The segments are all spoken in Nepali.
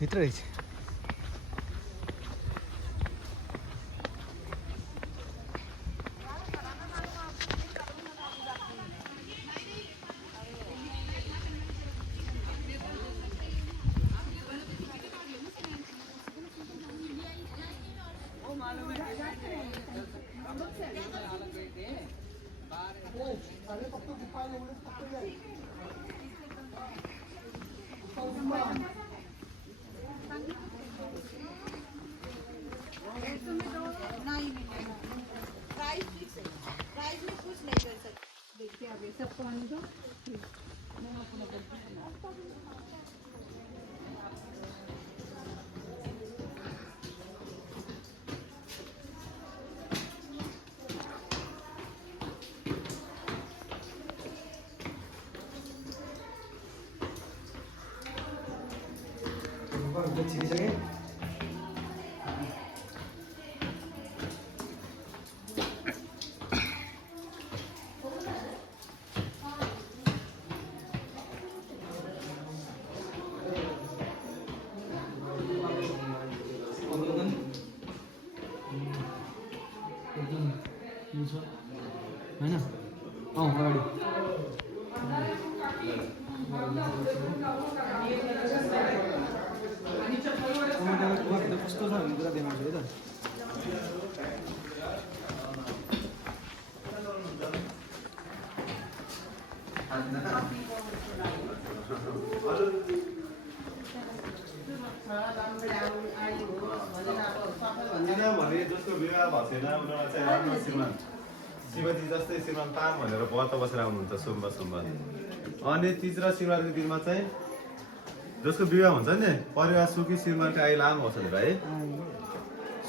भित्र रहेछ छिरिसके हैन अगाडि कस्तो छ भन्ने कुरा देखाउँछु है त किनभने जसको विवाह भएको छैन उनीहरूलाई चाहिँ राम्रो श्रीमान शिवजी जस्तै श्रीमान पार भनेर व्रत बसेर आउनुहुन्छ सोमबार सोमबार अनि तिज र श्रीमानको दिनमा चाहिँ जसको विवाह हुन्छ नि परिवार सुखी श्रीमानको आयु लामो होस् भनेर है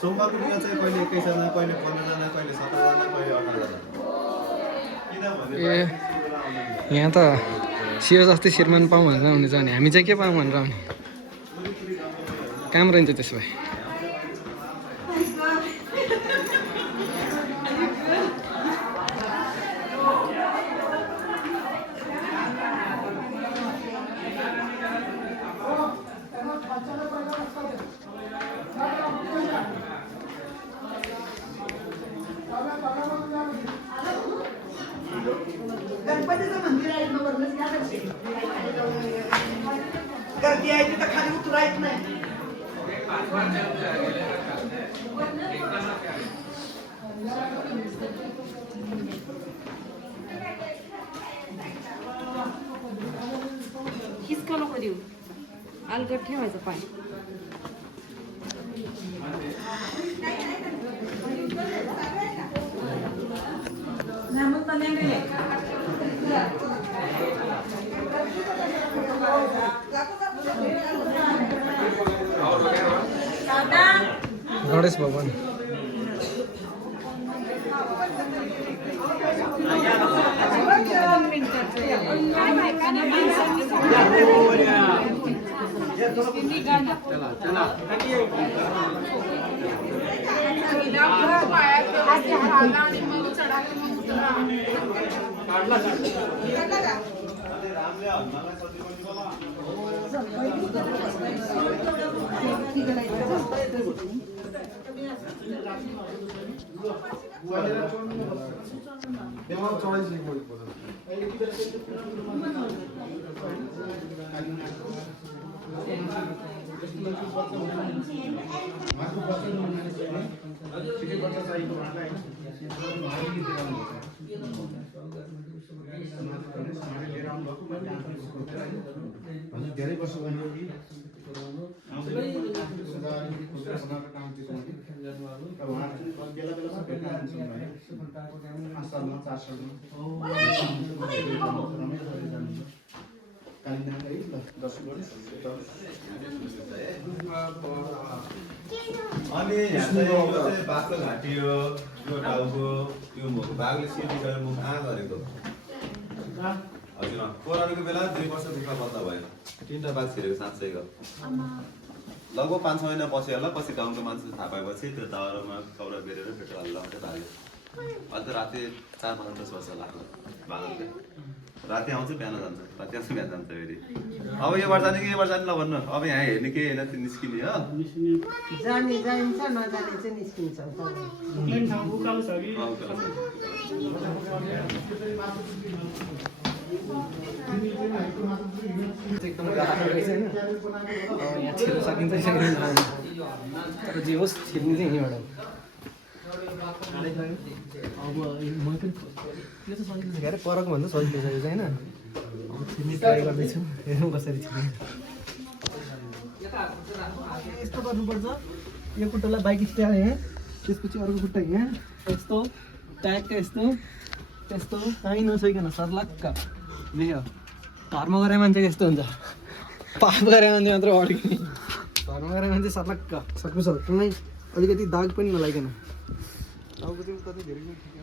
सोमबारको दिनमा चाहिँ कहिले 21 जना कहिले 15 जना कहिले 17 जना कहिले 18 जना किनभने यहाँ त शिव जस्तै श्रीमान पाऊँ भनेर आउने छ भने हामी चाहिँ के पाऊँ भनेर आउने काम रहन्छ त्यसो भए गणपतीचं मंदिर आहे वरनच या गर्दी आहे तिथं खाली उतरायच नाही हिसका नको देऊ अलगट ठेवायचं पाय गणेश भगवान धेरै वर्ष भयो बेला बेलामा भेट्न आउँछौँ है 5 सालमा 4 सालमा कालिम्पोङ है दर्शन अनि यहाँ चाहिँ यो चाहिँ बाक्लो घाँटी हो यो टाउको यो मुख बाघले सिटिसकेर मुख आ गरेको हजुर कोरोनाको बेला 2 वर्षदेखि बन्द भयो 3टा बाघ छिरेको साँच्चैको लगभग 5 महिना पछि होला पछि गाउँको मान्छे थाहा पाएपछि त्यो दाउरामा कौरा बेरेर पेट्रोल हाल्दा मात्रै भाग्यो अहिले त राति 4-5 वर्ष लाग्यो बाघले राति आउँछ बिहान जान्छ राति आउँछ बिहान जान्छ फेरि अब यो बार जाने कि यो बार जाने नभन्नु अब यहाँ हेर्ने केही होइन त्यो निस्किने हो जाने जाइन्छ नजाने चाहिँ निस्किन्छ एकदम गाह्रो रहेछ होइन यहाँ छिर्नु सकिन्छ कि सकिँदैन तर जे होस् छिर्नु चाहिँ यहीँबाट अब म पनि यो त सजिलो छ क्यारे परको भन्दा सजिलो छ यो चाहिँ होइन अब छिर्ने ट्राई गर्दैछु हेरौँ कसरी छिर्ने यस्तो गर्नुपर्छ यो खुट्टालाई बाइक स्ट्यान्ड यहाँ त्यसपछि अर्को खुट्टा यहाँ यस्तो ट्याक्क यस्तो त्यस्तो कहीँ नसोइकन सर्लक्क देख्यो धर्म गरे मान्छे यस्तो हुन्छ पाप गरे मान्छे मात्र अड्किने धर्म गरे मान्छे सर्लक्क सक्नु कुनै अलिकति दाग पनि नलाइकन टाउको चाहिँ कति धेरै